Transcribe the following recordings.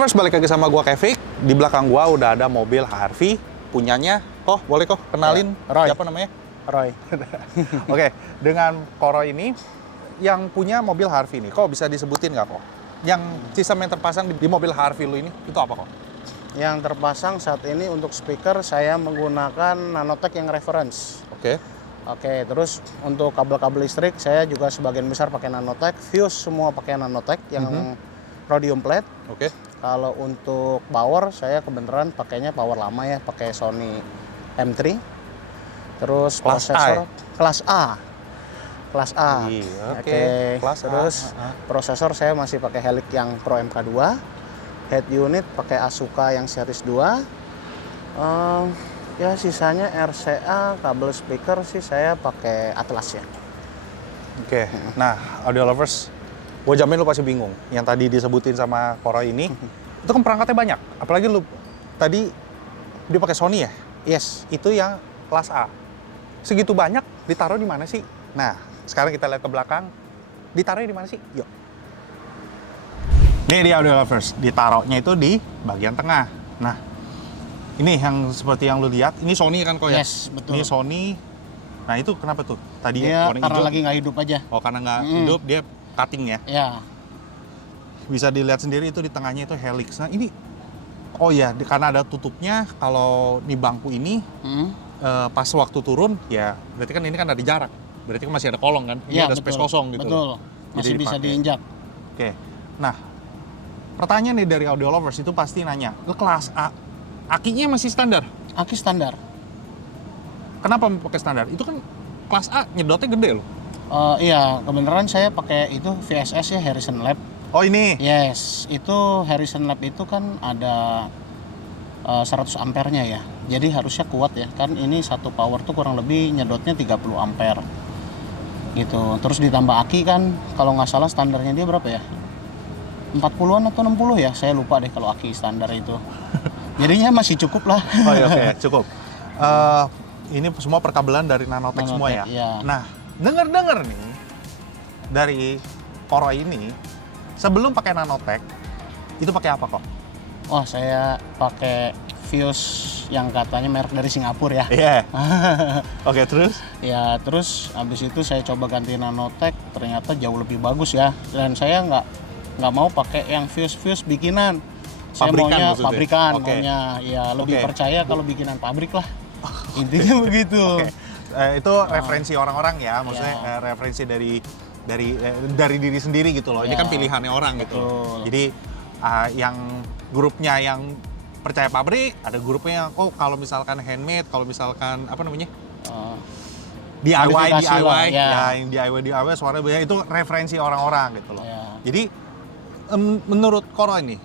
lovers, balik lagi sama gua Kevik. Di belakang gua udah ada mobil HRV punyanya. Boleh kenalin Roy. siapa namanya? Roy. Oke, dengan Roy ini yang punya mobil HRV ini, bisa disebutin nggak kok? Yang sistem yang terpasang di mobil HRV lu ini itu apa kok? Yang terpasang saat ini untuk speaker saya menggunakan Nanotech yang reference. Oke, terus untuk kabel-kabel listrik saya juga sebagian besar pakai Nanotech, fuse semua pakai Nanotech yang rhodium plate. Kalau untuk power saya kebenaran pakainya power lama ya, pakai Sony M3. Terus prosesor kelas A. Kelas A. Terus prosesor saya masih pakai Helix yang Pro MK2. Head unit pakai Asuka yang series 2. Ya sisanya RCA, kabel speaker sih saya pakai Atlas ya. Nah, audio lovers, gue jamin lu pasti bingung. Yang tadi disebutin sama Roy ini, itu kan perangkatnya banyak. Apalagi lu tadi dia pakai Sony ya? Yes. Itu yang kelas A. Segitu banyak ditaruh di mana sih? Nah, sekarang kita lihat ke belakang. Ditaruhnya di mana sih? Yuk. Nih dia audio lovers, ditaruhnya itu di bagian tengah. Nah, ini yang seperti yang lu lihat, ini Sony kan kok ya? Yes, betul. Ini Sony. Nah, itu kenapa tuh? Tadi Dia warna karena hijau. lagi nggak hidup aja. Karena nggak hidup, dia cutting ya? Ya. Bisa dilihat sendiri itu di tengahnya itu helix. Nah, ini karena ada tutupnya, kalau di bangku ini pas waktu turun, ya berarti kan ini kan ada jarak. Berarti kan masih ada kolong kan? Ini ada space kosong gitu. Betul. Masih bisa diinjak. Oke. Nah, pertanyaan nih dari audio lovers itu pasti nanya, lu kelas A, akinya masih standar? Aki standar. Kenapa pakai standar? Itu kan kelas A nyedotnya gede loh. Iya, kebenaran saya pakai itu VSS ya, Harrison Lab. Oh ini? Yes, itu Harrison Lab itu kan ada 100 ampernya ya. Jadi harusnya kuat ya. Kan ini satu power tuh kurang lebih nyedotnya 30 ampere. Gitu. Terus ditambah aki kan kalau nggak salah standarnya dia berapa ya? 40-an atau 60 ya? Saya lupa deh kalau aki standar itu. Jadinya masih cukup lah. Oke, cukup. Ini semua perkabelan dari Nanotech semua ya? Iya. Nah, denger nih dari Roy ini, sebelum pakai Nanotech, itu pakai apa kok? Wah, saya pakai fuse yang katanya merek dari Singapura ya. Iya. Oke, terus? Ya, terus habis itu saya coba ganti Nanotech, ternyata jauh lebih bagus ya. Dan saya nggak mau pakai yang fuse bikinan. Saya Pabrikan maunya maksudnya? pabrikan, Oke. maunya ya lebih percaya kalau bikinan pabrik lah. Intinya begitu. Itu referensi orang-orang ya, maksudnya referensi dari diri sendiri gitu loh. Ini kan pilihannya orang gitu loh. Jadi yang grupnya yang percaya pabrik, ada grupnya yang kalau misalkan handmade, kalau misalkan apa namanya? DIY, ya. Yang DIY suaranya banyak, itu referensi orang-orang gitu loh. Ya. Jadi menurut Roy ini,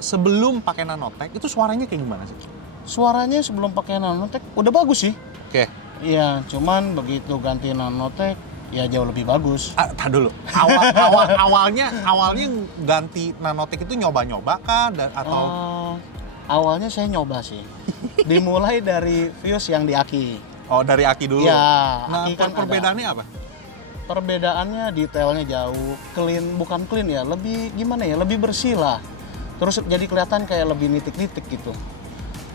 sebelum pakai Nanotech itu suaranya kayak gimana sih? Suaranya sebelum pakai Nanotech udah bagus sih. Oke. Iya, cuman begitu ganti Nanotech ya jauh lebih bagus. Tadi dulu. Awalnya ganti Nanotech itu nyoba-nyoba kah atau awalnya saya nyoba sih. Dimulai dari fuse yang di aki. dari aki dulu? Iya. Nah, Aki kan perbedaannya apa? Perbedaannya detailnya jauh, bukan clean ya, lebih gimana ya, lebih bersih lah. Terus jadi kelihatan kayak lebih nitik-nitik gitu.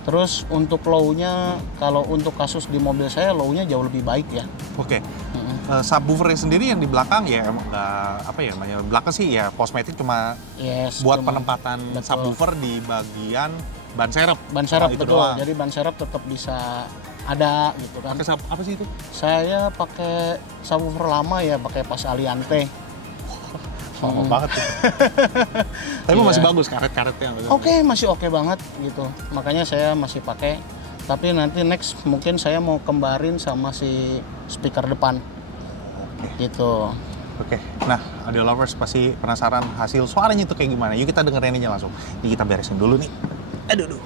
Terus untuk low-nya, kalau untuk kasus di mobil saya low-nya jauh lebih baik ya. Oke. Subwoofernya sendiri yang di belakang ya namanya belakang sih ya kosmetik, cuma buat penempatan subwoofer di bagian ban serep. Ban serep itu betul. doang. Jadi ban serep tetap bisa ada gitu kan. Pakai apa sih itu? Saya pakai subwoofer lama ya, pakai pas Aliante. Sama banget tuh. Tapi masih bagus karet-karetnya. Masih oke banget gitu. Makanya saya masih pakai. Tapi nanti next mungkin saya mau kembarin sama si speaker depan. Gitu. Oke. Nah, audio lovers pasti penasaran hasil suaranya itu kayak gimana. Yuk kita dengerin aja langsung. Ini kita beresin dulu nih. Aduh.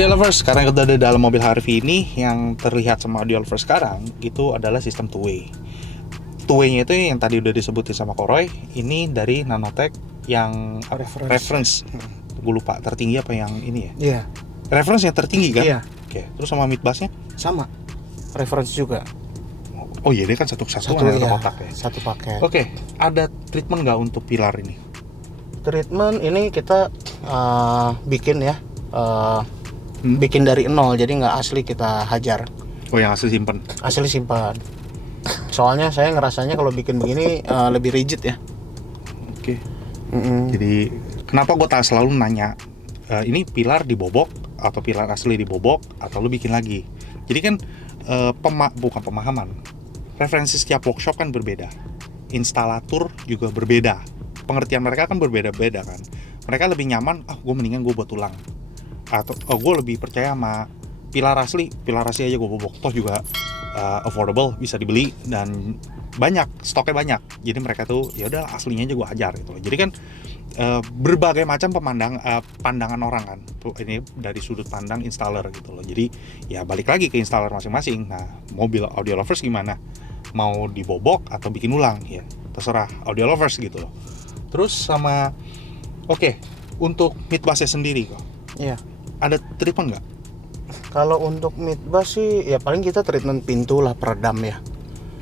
Audio Lovers, sekarang kita ada dalam mobil Harvey ini. Yang terlihat sama Audio Lovers sekarang itu adalah sistem two-way. Two-way-nya itu yang tadi udah disebutin sama Koroy. Ini dari Nanotech yang reference. Gue lupa tertinggi apa yang ini ya? Iya. Reference yang tertinggi kan? Iya. Oke. Terus sama mid bass-nya? Sama. Reference juga. Oh iya, dia kan satu Satu ada iya, kotak ya. satu paket. Oke, ada treatment nggak untuk pilar ini? Treatment ini kita bikin ya, bikin dari nol, jadi nggak asli kita hajar. Oh, yang asli simpen. Asli simpan. Soalnya saya ngerasanya kalau bikin begini lebih rigid ya. Oke. Jadi kenapa gue selalu nanya, ini pilar dibobok atau pilar asli dibobok atau lu bikin lagi? Jadi kan bukan pemahaman. Referensi setiap workshop kan berbeda. Instalatur juga berbeda. Pengertian mereka kan berbeda-beda kan. Mereka lebih nyaman, gue mendingan gue buat ulang. Atau gue lebih percaya sama pilar asli aja gue bobok. Toh juga affordable, bisa dibeli dan banyak, stoknya banyak. Jadi mereka tuh ya udah aslinya aja gue hajar gitu loh. Jadi kan berbagai macam pandangan orang kan. Ini dari sudut pandang installer gitu loh. Jadi ya balik lagi ke installer masing-masing. Nah, mobil Audio Lovers gimana? Mau dibobok atau bikin ulang ya terserah Audio Lovers gitu loh. Terus sama untuk mid bass-nya sendiri kok. Iya. Ada treatment nggak? Kalau untuk mid bass sih ya paling kita treatment pintu lah, peredam ya.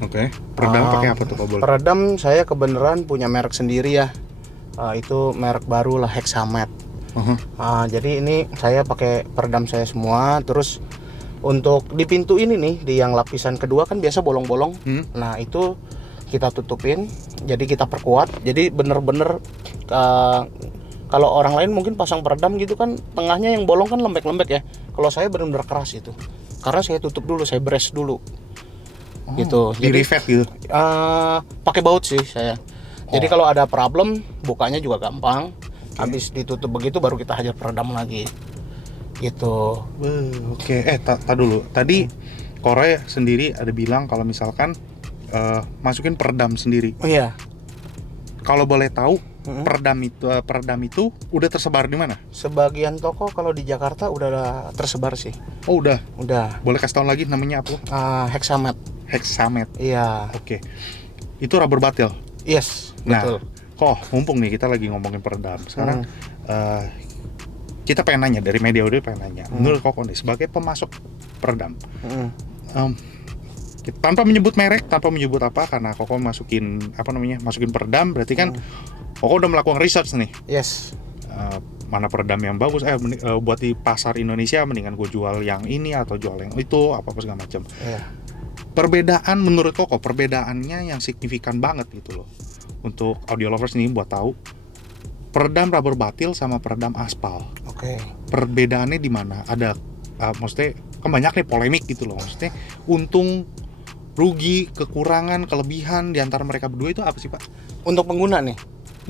Oke. Peredam pakai apa tuh kalau boleh? Peredam saya kebenaran punya merek sendiri ya. Itu merek baru lah, Hexamet. Jadi ini saya pakai peredam saya semua. Terus untuk di pintu ini nih, di yang lapisan kedua kan biasa bolong-bolong. Nah itu kita tutupin, jadi kita perkuat. Jadi bener-bener kalau orang lain mungkin pasang peredam gitu kan, tengahnya yang bolong kan lembek-lembek ya. Kalau saya bener-bener keras itu, karena saya tutup dulu, saya brace dulu. Gitu. Di revet gitu? Pakai baut sih saya. Jadi kalau ada problem, bukanya juga gampang. Habis ditutup begitu baru kita hajar peredam lagi. Gitu. Oke. Tak dulu. Tadi Korea sendiri ada bilang kalau misalkan masukin peredam sendiri. Oh iya. Kalau boleh tahu, peredam itu udah tersebar di mana? Sebagian toko kalau di Jakarta udah tersebar sih. Oh udah. Udah. Boleh kasih tahu lagi namanya apa? Hexamet. Hexamet. Iya. Oke. Itu rubber batil. Yes. Nah, Betul. mumpung nih kita lagi ngomongin peredam. Sekarang kita pengen nanya dari media udah pengen nanya. Menurut Koko nih sebagai pemasok peredam, tanpa menyebut merek, tanpa menyebut apa, karena Koko masukin peredam, berarti kan Koko udah melakukan research nih. Yes. Mana peredam yang bagus, buat di pasar Indonesia mendingan gue jual yang ini atau jual yang itu, apa segala macam. Yeah. Perbedaan menurut Koko, perbedaannya yang signifikan banget gitu loh. Untuk Audio Lovers nih buat tahu, peredam rubber batil sama peredam aspal. Oke. Perbedaannya di mana? Ada maksudnya kan banyak nih polemik gitu loh. Maksudnya untung, rugi, kekurangan, kelebihan di antara mereka berdua itu apa sih, Pak? Untuk pengguna nih.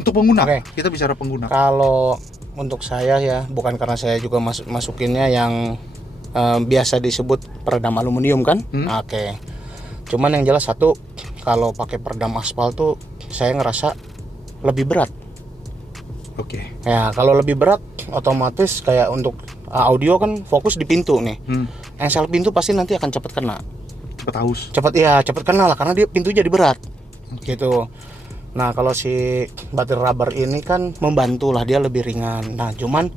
Untuk pengguna. Oke. Kita bicara pengguna. Kalau untuk saya ya, bukan karena saya juga masukinnya yang biasa disebut peredam aluminium kan. Oke. Cuman yang jelas satu, kalau pakai peredam aspal tuh saya ngerasa lebih berat. Oke. Ya, kalau lebih berat otomatis kayak untuk audio kan fokus di pintu nih. Engsel pintu pasti nanti akan cepat kena. Cepat haus. Cepat kena lah karena dia pintu jadi berat. Gitu. Nah, kalau si batil rubber ini kan membantu lah, dia lebih ringan. Nah, cuman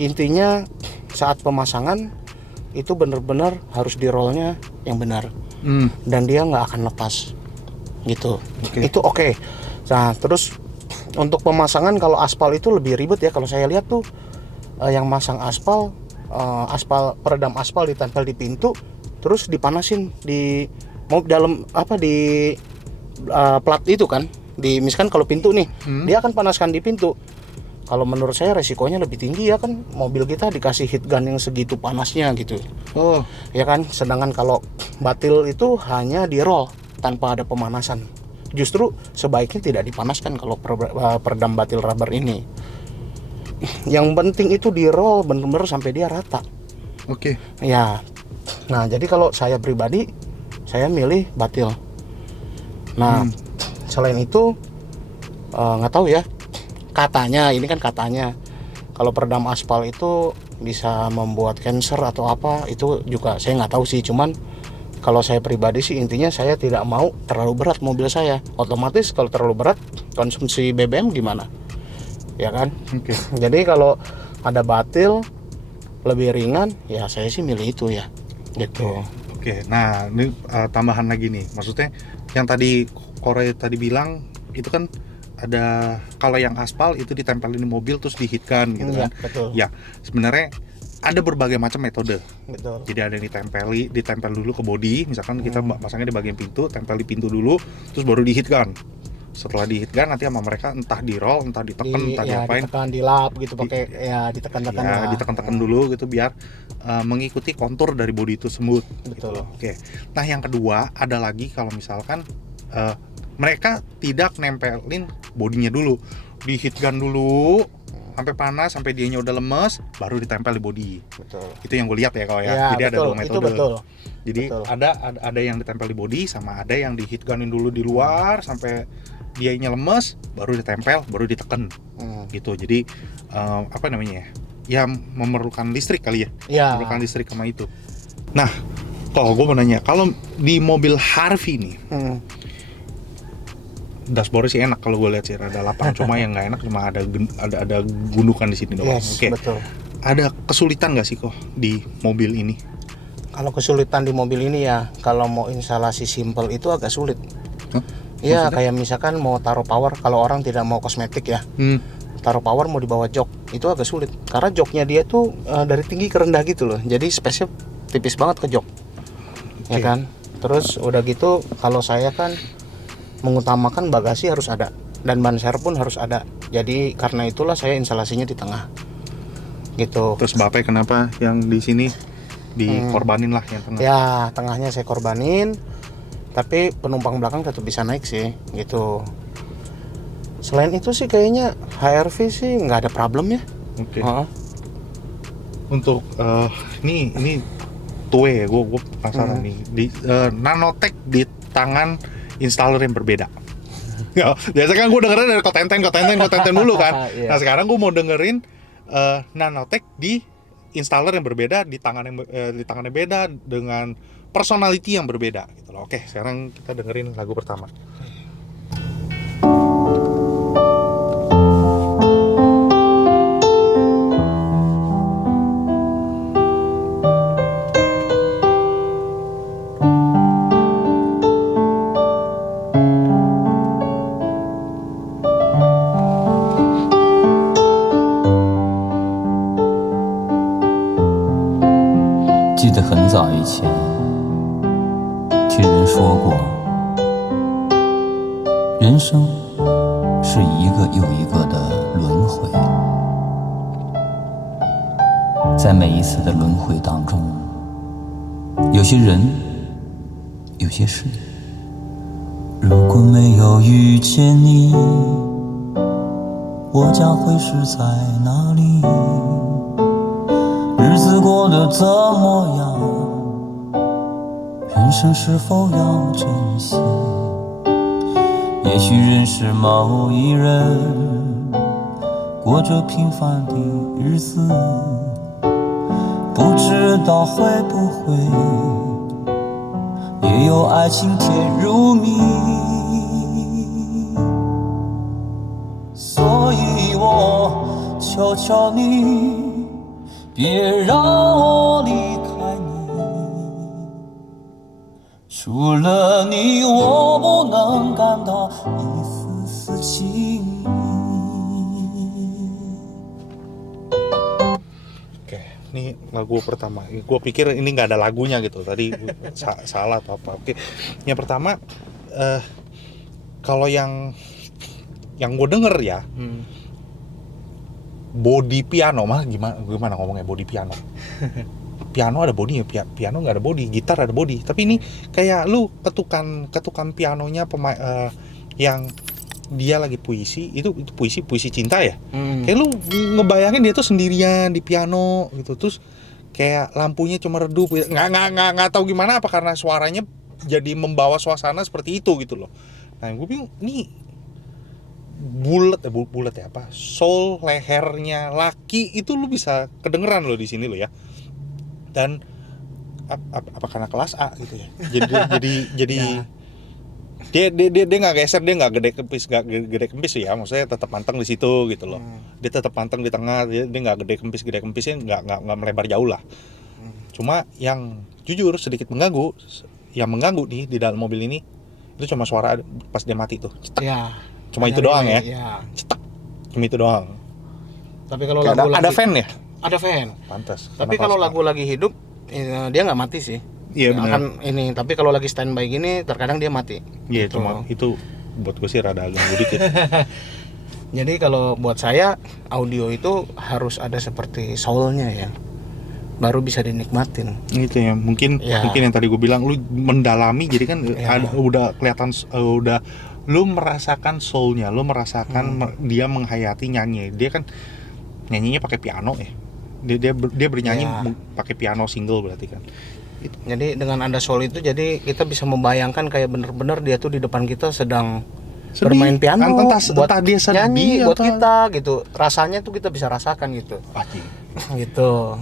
intinya saat pemasangan itu benar-benar harus di rollnya yang benar. Dan dia nggak akan lepas. Gitu. Itu oke. Nah, terus untuk pemasangan kalau aspal itu lebih ribet ya. Kalau saya lihat tuh yang masang aspal peredam aspal ditempel di pintu, terus dipanasin di dalam di plat itu kan. Misalkan kalau pintu nih, dia akan panaskan di pintu. Kalau menurut saya resikonya lebih tinggi ya kan, mobil kita dikasih heat gun yang segitu panasnya gitu. Oh, ya kan. Sedangkan kalau batil itu hanya di roll tanpa ada pemanasan. Justru sebaiknya tidak dipanaskan kalau peredam batil rubber ini. Yang penting itu di roll benar-benar sampai dia rata. Oke. Ya. Nah, jadi kalau saya pribadi saya milih batil. Nah, selain itu nggak tahu ya. Katanya, ini kan katanya kalau peredam aspal itu bisa membuat cancer atau apa, itu juga saya nggak tahu sih. Cuman kalau saya pribadi sih intinya saya tidak mau terlalu berat mobil saya. Otomatis kalau terlalu berat konsumsi BBM gimana? Ya kan? Oke. Jadi kalau ada batil lebih ringan, ya saya sih milih itu ya. Gitu. Oke. Nah, ini tambahan lagi nih. Maksudnya yang tadi Korea tadi bilang itu kan ada kalau yang aspal itu ditempelin di mobil terus dihitkan gitu kan. Betul. Ya, sebenarnya ada berbagai macam metode. Betul. Jadi ada yang ditempel dulu ke bodi, misalkan kita pasangnya di bagian pintu, tempel di pintu dulu, terus baru dihitkan. Setelah dihitkan nanti sama mereka entah di roll, entah ditekan, entah diapain. Ditekan, dilap gitu pakai ditekan-tekan Ya, lah. ditekan-tekan dulu gitu biar mengikuti kontur dari bodi itu smooth. Betul. Gitu. Oke. Nah yang kedua ada lagi kalau misalkan mereka tidak nempelin bodinya dulu, dihitkan dulu sampai panas, sampai dianya udah lemes, baru ditempel di bodi. Betul. Itu yang gue lihat ya kalau ya. Jadi betul, ada dua metode. itu betul. Jadi Betul. ada yang ditempel di bodi, sama ada yang dihitganin dulu di luar sampai dianya lemes, baru ditempel, baru diteken. Gitu. Jadi apa namanya ya? Ya memerlukan listrik kali ya. Ya. Memerlukan listrik sama itu. Nah, kalau gue mau nanya, kalau di mobil Harvey nih, dashboardnya sih enak kalau gue lihat sih, rada lapang. Cuma yang nggak enak cuma ada gundukan di sini doang. Yes, Oke. betul. Ada kesulitan nggak sih kok di mobil ini? Kalau kesulitan di mobil ini ya, kalau mau instalasi simple itu agak sulit. Hah? Ya Maksudnya? kayak misalkan mau taruh power, kalau orang tidak mau kosmetik ya, taruh power mau dibawa jok, itu agak sulit. Karena joknya dia tuh dari tinggi ke rendah gitu loh, jadi space-nya tipis banget ke jok. Ya Oke. kan. Terus udah gitu kalau saya kan mengutamakan bagasi harus ada dan ban serep pun harus ada. Jadi karena itulah saya instalasinya di tengah. Gitu. Terus Bapak kenapa yang di sini dikorbanin lah yang tengah? Ya, tengahnya saya korbanin. Tapi penumpang belakang tetap bisa naik sih, gitu. Selain itu sih kayaknya HRV sih nggak ada problem ya. Oke. Untuk ini Tue ya, gue penasaran nih. Di Nanotech di tangan installer yang berbeda. Ya, biasa kan gue dengerin dari Kotenten dulu kan. Iya. Nah sekarang gue mau dengerin Nanotech di installer yang berbeda, di tangan yang beda, dengan personality yang berbeda gitu loh. Oke, sekarang kita dengerin lagu pertama.记得很早以前，听人说过，人生是一个又一个的轮回，在每一次的轮回当中，有些人，有些事，如果没有遇见你，我将会是在哪里？日子过得怎么样？人生是否要珍惜？也许认识某一人，过着平凡的日子，不知道会不会也有爱情甜如蜜。所以我求求你，别让我离开你，除了你，我不能感到一丝丝情意。 Oke, ini lagu pertama. Gue pikir ini nggak ada lagunya gitu. Tadi salah atau apa. Oke, yang pertama, kalau yang gue denger ya, body piano mah gimana ngomongnya body piano? Piano ada body ya, piano nggak ada body, gitar ada body. Tapi ini kayak lu ketukan pianonya yang dia lagi puisi, itu puisi cinta ya. Kayak lu ngebayangin dia tuh sendirian di piano gitu, terus kayak lampunya cuma redup, nggak tahu gimana, apa karena suaranya jadi membawa suasana seperti itu gitu loh. Nah gue bingung, ini bulat ya apa? Sole lehernya laki itu lu bisa kedengeran lo di sini lo ya. Dan apa karena kelas A gitu ya. Jadi dia nggak geser, dia nggak gede kempis ya, maksudnya tetap manteng di situ gitu loh. Dia tetap manteng di tengah, dia nggak gede kempisnya nggak melebar jauh lah. Cuma yang jujur sedikit mengganggu, yang mengganggu nih di dalam mobil ini itu cuma suara pas dia mati tuh. Cetak. Ya. Cuma itu doang ya. Cetak. Cuma itu doang. Tapi kalau lagu ada fan ya? Ada fan. Pantas. Tapi kalau lagu lagi hidup dia nggak mati sih. Iya benar. Akan ini, tapi kalau lagi standby gini terkadang dia mati. Iya, cuma itu buat gue sih rada ganggu dikit. Jadi kalau buat saya audio itu harus ada seperti soul-nya ya. Baru bisa dinikmatin. Gitu ya. Mungkin yang tadi gue bilang lu mendalami, jadi kan udah kelihatan udah lu merasakan soul-nya, lu merasakan dia menghayati nyanyi. Dia kan nyanyinya pakai piano ya. Dia bernyanyi pakai piano single berarti kan. Jadi dengan ada soul itu, jadi kita bisa membayangkan kayak bener-bener dia tuh di depan kita sedang bermain piano, entah dia nyanyi buat kita gitu. Rasanya tuh kita bisa rasakan gitu. Gitu.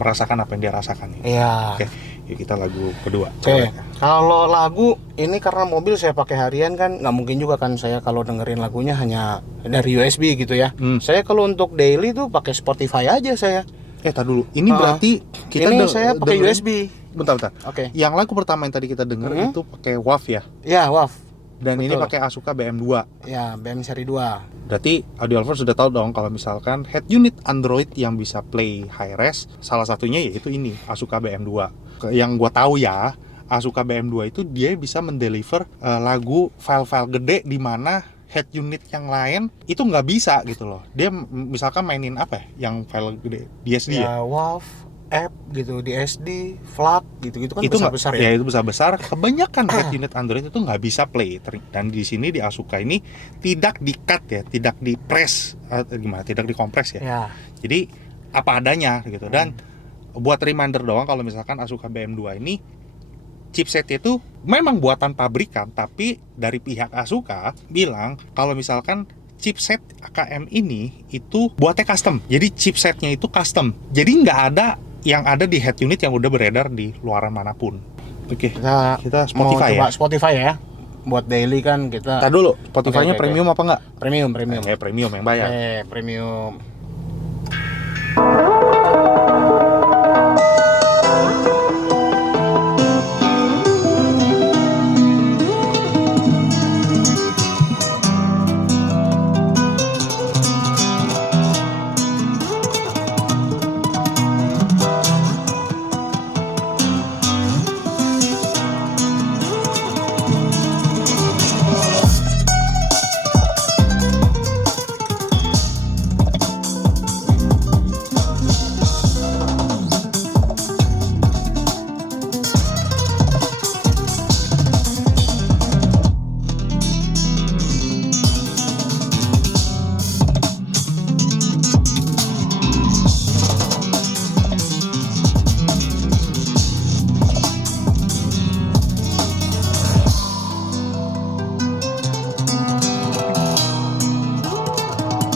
Merasakan apa yang dia rasakan. Iya. Oke, yuk kita lagu kedua. Oke. Kalau lagu ini karena mobil saya pakai harian kan, nggak mungkin juga kan saya kalau dengerin lagunya hanya dari USB gitu ya. Saya kalau untuk daily tuh pakai Spotify aja saya. Tar dulu. Ini berarti kita ini saya pakai USB. Bentar. Oke. Yang lagu pertama yang tadi kita denger itu pakai WAV ya? Ya, WAV. Dan betul. Ini pakai Asuka BM2. Ya, BM seri 2. Berarti audio lover sudah tahu dong kalau misalkan head unit Android yang bisa play high res, salah satunya yaitu ini, Asuka BM2. Yang gua tahu ya, Asuka BM2 itu dia bisa mendeliver lagu file-file gede di mana head unit yang lain itu nggak bisa gitu loh. Dia misalkan mainin apa ya, yang file gede DSD ya? WAV, app gitu, DSD, FLAC gitu-gitu kan itu besar-besar ya. Ya itu besar-besar. Kebanyakan head unit Android itu nggak bisa play. Dan di sini di Asuka ini tidak di-cut ya, tidak di-press tidak dikompres ya. Jadi apa adanya gitu. Dan buat reminder doang kalau misalkan Asuka BM2 ini chipsetnya itu memang buatan pabrikan, tapi dari pihak Asuka bilang kalau misalkan chipset AKM ini itu buatnya custom. Jadi chipsetnya itu custom. Jadi nggak ada yang ada di head unit yang udah beredar di luaran manapun. Oke, kita Spotify mau coba Spotify ya. Buat daily kan kita. Tadi dulu, Spotify-nya premium apa enggak? Premium. Premium yang bayar. Premium.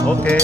Oke.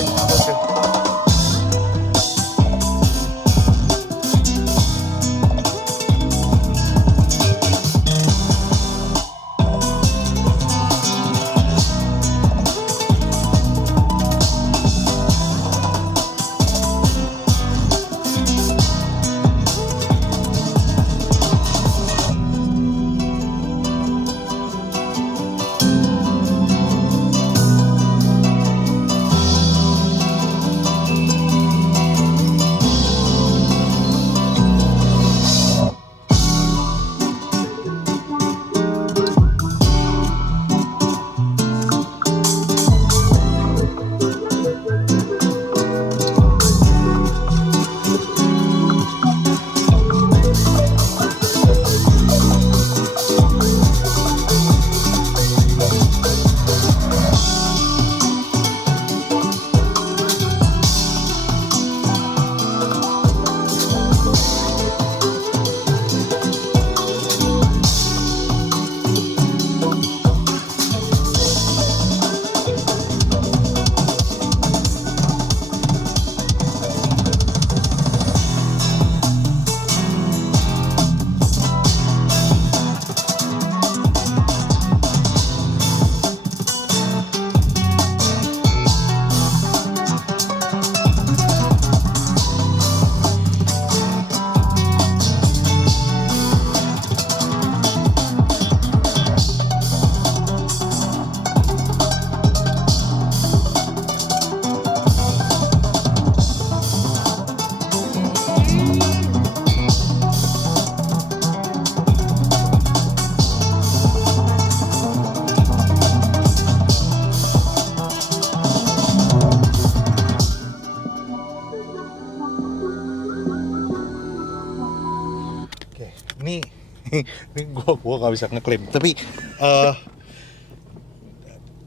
ini gua nggak bisa ngeklaim. Tapi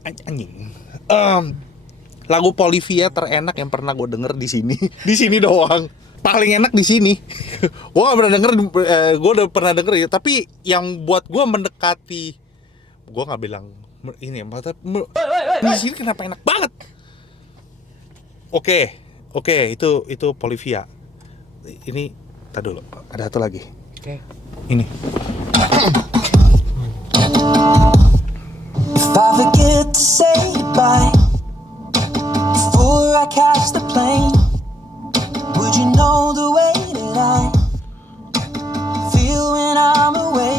anjing. Lagu Polivia terenak yang pernah gue denger di sini. Di sini doang. Paling enak di sini. Gue gak pernah denger, gue udah pernah denger ya. Tapi yang buat gue mendekati, gue nggak bilang ini, di sini kenapa enak banget? Oke, itu Polivia. Ini, tadi dulu, ada satu lagi. Oke. Ini. If I forget to say goodbye before I catch the plane, would you know the way that I feel when I'm away?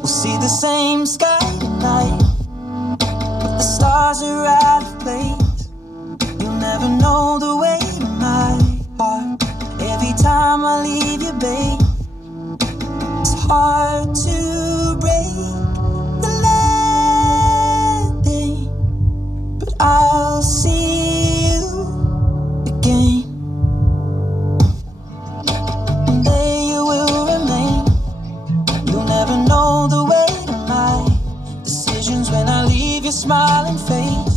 We'll see the same sky tonight, but the stars are out of place. You'll never know the way to my heart. Every time I leave you, babe, it's hard to break the landing, but I'll see you again. And there you will remain. You'll never know the way to my decisions when I leave your smiling face.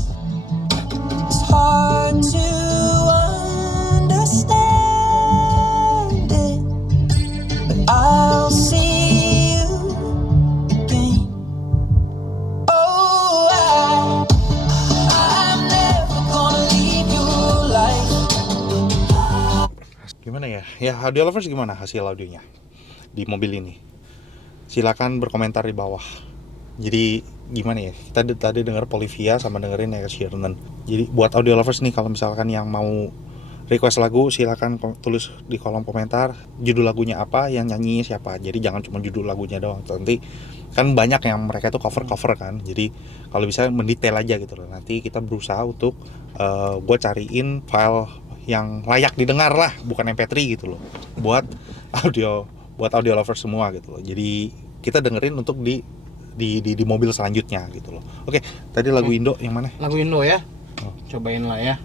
It's hard to understand it, but I'll see you again. Oh, I'm never gonna leave your life. Gimana ya? Ya, audio lovers gimana hasil audionya di mobil ini? Silakan berkomentar di bawah. Jadi gimana ya? Kita tadi dengar Polivia sama dengerin Ed Sheeran. Jadi buat audio lovers nih, kalau misalkan yang mau request lagu, silakan tulis di kolom komentar judul lagunya apa, yang nyanyi siapa. Jadi jangan cuma judul lagunya doang. Nanti kan banyak yang mereka itu cover kan. Jadi kalau bisa mendetail aja gitu loh. Nanti kita berusaha untuk gue cariin file yang layak didengar lah, bukan MP3 gitu loh. Buat audio lovers semua gitu loh. Jadi kita dengerin untuk di mobil selanjutnya gitu loh. Oke, tadi lagu Indo yang mana? Lagu Indo ya. Oh. Cobain lah ya.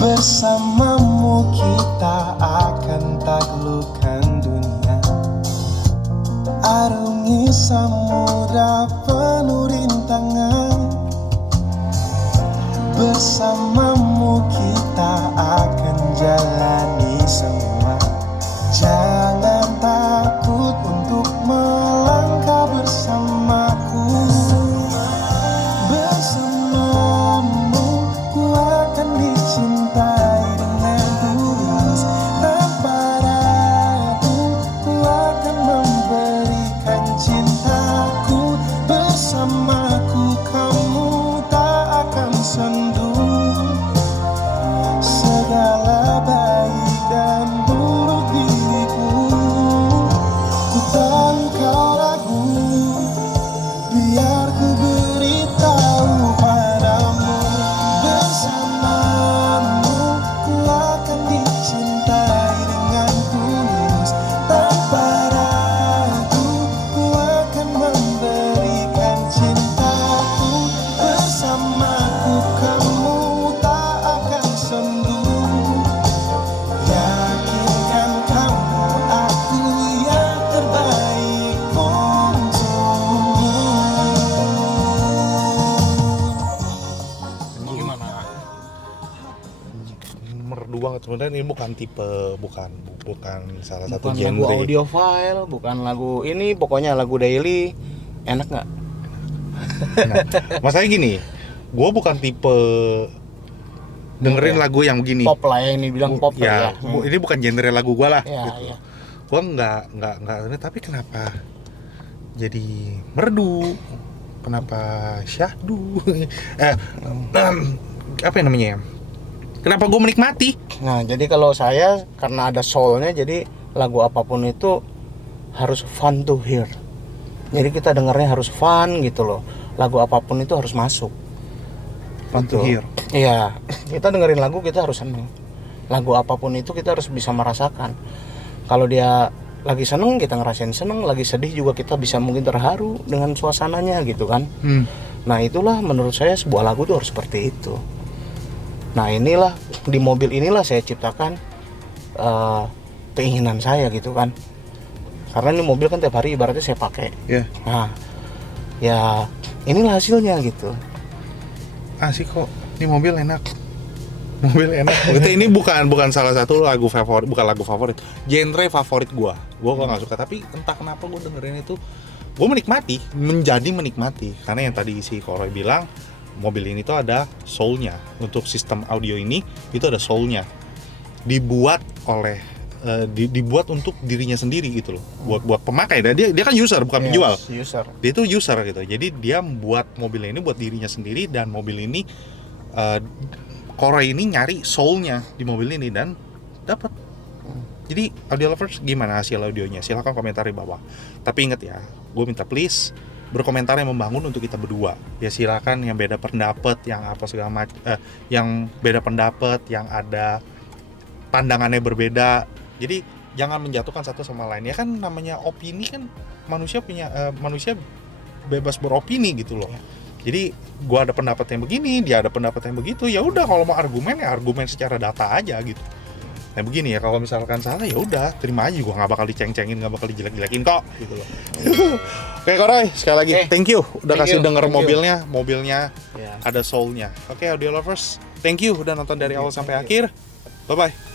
Bersamamu kita akan taklukkan dunia, arungi samudra penuh rintangan. Bersamamu kita akan jalani semua. Jangan takut untuk melangkah bersamaku. Bersamamu ku akan dicintai dengan tulus. Tanpa ragu ku akan memberikan cintaku. Bersamaku kamu tak akan sendu. Segala baik dan buruk diriku, ku tahu kau ragu. Biar ku beritahu padamu, bersamamu ku akan dicintai dengan tulus. Tanpa ragu ku akan memberikan cintaku. Bersamaku kamu tak akan sendu. Yakinkan kamu aku yang terbaik untukmu. Gimana? Merdu banget. Sebenarnya ini bukan salah satu Bukan lagu genre. audio file, bukan lagu ini, pokoknya lagu daily. Enak nggak? Nah, masalahnya gini, gue bukan tipe dengerin lagu yang begini. Pop lah ya, ini bilang pop Ya, ya. ini bukan genre lagu gue lah. Ya, gitu. ya. Gue nggak, tapi kenapa jadi merdu? Kenapa syahdu? Apa yang namanya ya? Kenapa gue menikmati? Nah, jadi kalau saya karena ada soulnya, jadi lagu apapun itu harus fun to hear. Jadi kita dengarnya harus fun gitu loh. Lagu apapun itu harus masuk. Fun to hear. Iya, kita dengerin lagu kita harus seneng. Lagu apapun itu kita harus bisa merasakan. Kalau dia lagi seneng kita ngerasain seneng, lagi sedih juga kita bisa mungkin terharu dengan suasananya gitu kan. Nah itulah menurut saya sebuah lagu tuh harus seperti itu. Nah inilah di mobil inilah saya ciptakan keinginan saya gitu kan. Karena ini mobil kan tiap hari ibaratnya saya pakai. Iya. Nah ya inilah hasilnya gitu. Asik kok. Ini mobil enak. Mobil enak. Ini bukan salah satu lagu favorit, bukan lagu favorit. Genre favorit gua nggak suka, tapi entah kenapa gua dengerin itu gua menjadi menikmati. Karena yang tadi si Koroy bilang, mobil ini tuh ada soul-nya. Untuk sistem audio ini itu ada soul-nya. Dibuat untuk dirinya sendiri gitu loh. Buat pemakai. Dia kan user bukan penjual. User. Dia tuh user gitu. Jadi dia membuat mobil ini buat dirinya sendiri, dan mobil ini Koroy ini nyari soul-nya di mobil ini dan dapat. Jadi audio lovers, gimana hasil audionya? Silahkan komentar di bawah. Tapi ingat ya, gue minta please berkomentar yang membangun untuk kita berdua. Ya silakan yang beda pendapat, yang apa segala macam, yang beda pendapat, yang ada pandangannya berbeda. Jadi jangan menjatuhkan satu sama lain. Ya kan namanya opini kan, manusia bebas beropini gitu loh. Jadi gua ada pendapat yang begini, dia ada pendapat yang begitu. Ya udah, kalau mau argumen ya argumen secara data aja gitu. Nah begini ya, kalau misalkan salah ya udah terima aja, gua nggak bakal diceng-cengin, nggak bakal dijelek-jelekin kok gitu loh. Oke Koroy, sekali lagi thank you udah kasih denger mobilnya ada soul-nya. Oke audio lovers, thank you udah nonton dari awal sampai akhir. Bye bye.